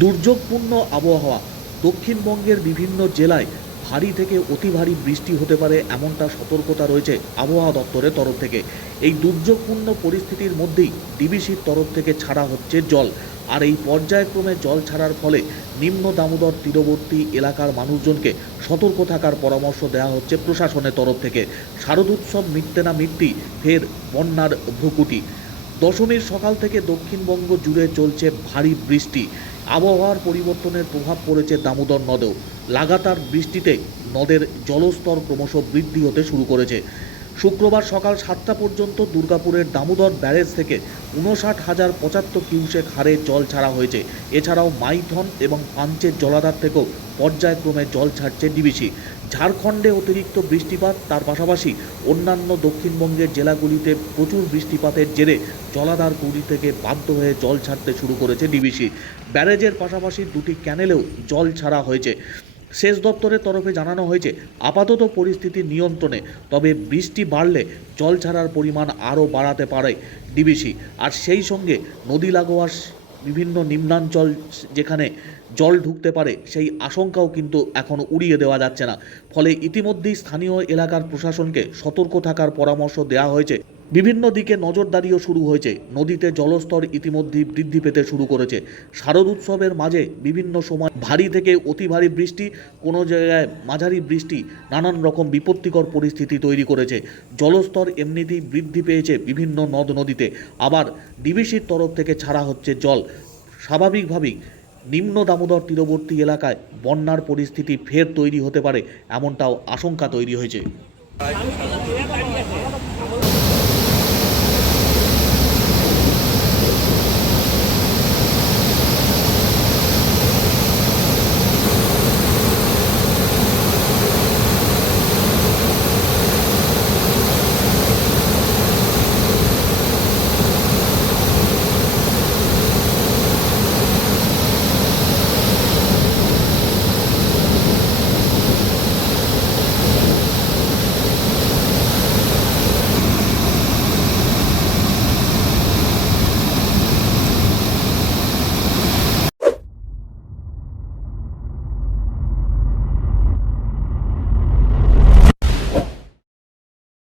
দুর্যোগপূর্ণ আবহাওয়া দক্ষিণবঙ্গের বিভিন্ন জেলায় ভারী থেকে অতি ভারী বৃষ্টি হতে পারে এমনটা সতর্কতা রয়েছে আবহাওয়া দপ্তরের তরফ থেকে। এই দুর্যোগপূর্ণ পরিস্থিতির মধ্যেই ডিবিসির তরফ থেকে ছাড়া হচ্ছে জল। আর এই পর্যায়ক্রমে জল ছাড়ার ফলে নিম্ন দামোদর তীরবর্তী এলাকার মানুষজনকে সতর্ক থাকার পরামর্শ দেওয়া হচ্ছে প্রশাসনের তরফ থেকে। শারদোৎসব মিটতে না মিটতেই ফের বন্যার ভ্রুকুটি। দশমীর সকাল থেকে দক্ষিণবঙ্গ জুড়ে চলছে ভারী বৃষ্টি। আবহাওয়ার পরিবর্তনের প্রভাব পড়েছে দামোদর নদেও। লাগাতার বৃষ্টিতে নদের জলস্তর ক্রমশ বৃদ্ধি হতে শুরু করেছে। শুক্রবার সকাল সাতটা পর্যন্ত দুর্গাপুরের দামোদর ব্যারেজ থেকে উনষাট হাজার পঁচাত্তর কিউসেক হারে জল ছাড়া হয়েছে। এছাড়াও মাইথন এবং পাঞ্চের জলাধার থেকেও পর্যায়ক্রমে জল ছাড়ছে ডিবিসি। ঝাড়খণ্ডে অতিরিক্ত বৃষ্টিপাত, তার পাশাপাশি অন্যান্য দক্ষিণবঙ্গের জেলাগুলিতে প্রচুর বৃষ্টিপাতের জেরে জলাধারগুলি থেকে বাধ্য হয়ে জল ছাড়তে শুরু করেছে ডিবিসি। ব্যারেজের পাশাপাশি দুটি ক্যানেলেও জল ছাড়া হয়েছে। সেচ দপ্তরের তরফে জানানো হয়েছে, আপাতত পরিস্থিতি নিয়ন্ত্রণে, তবে বৃষ্টি বাড়লে জল ছাড়ার পরিমাণ আরও বাড়াতে পারে ডিবিসি। আর সেই সঙ্গে নদী লাগোয়া বিভিন্ন নিম্নাঞ্চল যেখানে জল ঢুকতে পারে, সেই আশঙ্কাও কিন্তু এখন উড়িয়ে দেওয়া যাচ্ছে না। ফলে ইতিমধ্যেই স্থানীয় এলাকার প্রশাসনকে সতর্ক থাকার পরামর্শ দেওয়া হয়েছে। বিভিন্ন দিকে নজরদারিও শুরু হয়েছে। নদীতে জলস্তর ইতিমধ্যেই বৃদ্ধি পেতে শুরু করেছে। শারদ উৎসবের মাঝে বিভিন্ন সময় ভারী থেকে অতি ভারী বৃষ্টি, কোনো জায়গায় মাঝারি বৃষ্টি, নানান রকম বিপত্তিকর পরিস্থিতি তৈরি করেছে। জলস্তর এমনিতেই বৃদ্ধি পেয়েছে বিভিন্ন নদ নদীতে। আবার ডিবিসির তরফ থেকে ছাড়া হচ্ছে জল। স্বাভাবিকভাবেই নিম্ন দামোদর তীরবর্তী এলাকায় বন্যার পরিস্থিতি ফের তৈরি হতে পারে, এমনটাও আশঙ্কা তৈরি হয়েছে।